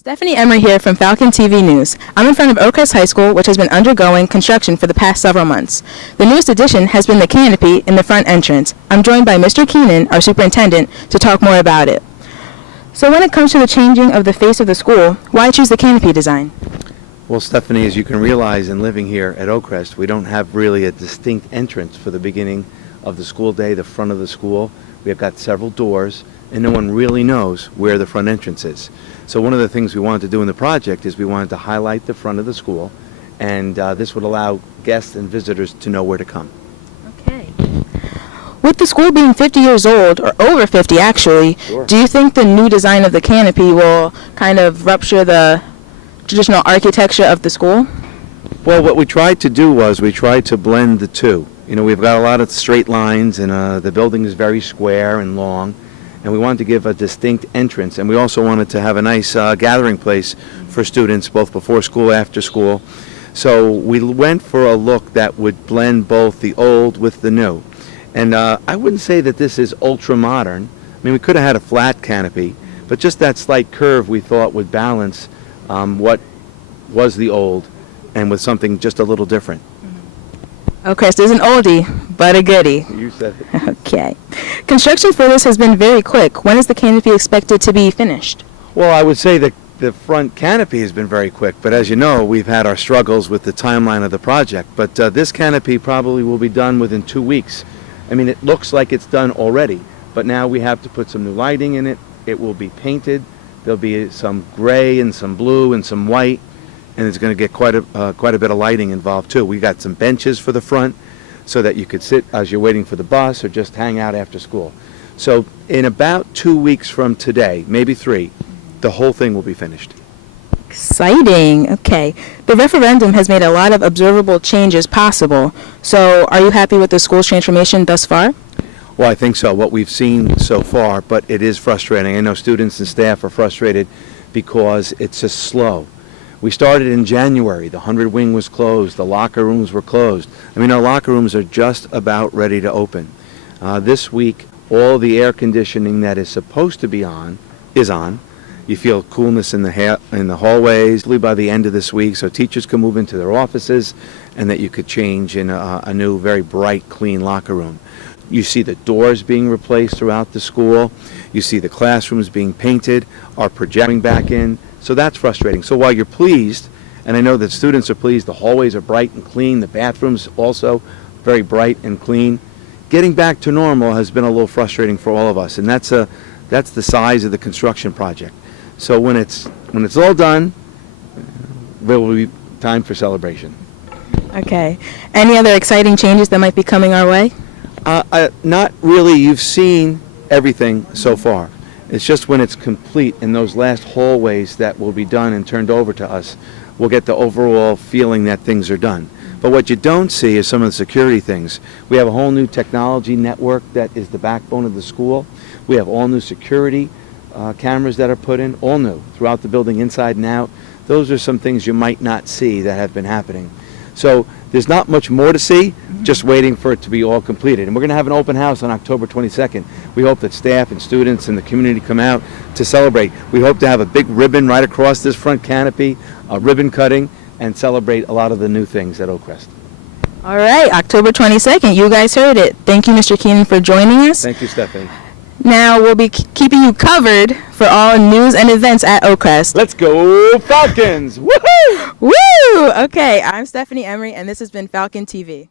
Stephanie Emery here from Falcon TV News. I'm in front of Oakcrest High School, which has been undergoing construction for the past several months. The newest addition has been the canopy in the front entrance. I'm joined by Mr. Keenan, our superintendent, to talk more about it. So when it comes to the changing of the face of the school, why choose the canopy design? Well, Stephanie, as you can realize in living here at Oakcrest, we don't have really a distinct entrance for the beginning of the school day, the front of the school. We have got several doors, and no one really knows where the front entrance is. So one of the things we wanted to do in the project is we wanted to highlight the front of the school, and this would allow guests and visitors to know where to come. Okay. With the school being 50 years old, or over 50 actually, Sure. Do you think the new design of the canopy will kind of rupture the traditional architecture of the school? Well, what we tried to do was we tried to blend the two. You know, we've got a lot of straight lines, and the building is very square and long, and we wanted to give a distinct entrance, and we also wanted to have a nice gathering place for students, both before school, after school. So we went for a look that would blend both the old with the new. And I wouldn't say that this is ultra modern. I mean, we could have had a flat canopy, but just that slight curve we thought would balance what was the old and with something just a little different. Oakcrest is an oldie, but a goodie. You said it. Okay. Construction for this has been very quick. When is the canopy expected to be finished? Well, I would say that the front canopy has been very quick, but as you know, we've had our struggles with the timeline of the project. But this canopy probably will be done within 2 weeks. I mean, it looks like it's done already, but now we have to put some new lighting in it. It will be painted. There'll be some gray and some blue and some white, and it's going to get quite a bit of lighting involved too. We got some benches for the front so that you could sit as you're waiting for the bus or just hang out after school. So in about 2 weeks from today, maybe 3, the whole thing will be finished. Exciting. Okay. The referendum has made a lot of observable changes possible. So are you happy with the school's transformation thus far? Well, I think so, what we've seen so far, but it is frustrating. I know students and staff are frustrated because it's just slow. We started in January. The 100 wing was closed. The locker rooms were closed. I mean, our locker rooms are just about ready to open. This week, all the air conditioning that is supposed to be on is on. You feel coolness in the hallways by the end of this week, so teachers can move into their offices and that you could change in a new, very bright, clean locker room. You see the doors being replaced throughout the school. You see the classrooms being painted, are projecting back in. So that's frustrating. So while you're pleased, and I know that students are pleased, the hallways are bright and clean, the bathrooms also very bright and clean, getting back to normal has been a little frustrating for all of us, and that's the size of the construction project. So when it's all done, there will be time for celebration. Okay. Any other exciting changes that might be coming our way? Not really. You've seen everything so far. It's just when it's complete in those last hallways that will be done and turned over to us, we'll get the overall feeling that things are done. But what you don't see is some of the security things. We have a whole new technology network that is the backbone of the school. We have all new security cameras that are put in, all new, throughout the building, inside and out. Those are some things you might not see that have been happening. So there's not much more to see, just waiting for it to be all completed. And we're going to have an open house on October 22nd. We hope that staff and students and the community come out to celebrate. We hope to have a big ribbon right across this front canopy, a ribbon cutting, and celebrate a lot of the new things at Oakcrest. All right, October 22nd. You guys heard it. Thank you, Mr. Keenan, for joining us. Thank you, Stephanie. Now we'll be keeping you covered for all news and events at Oakcrest. Let's go Falcons! Woohoo! Woo! Okay, I'm Stephanie Emery, and this has been Falcon TV.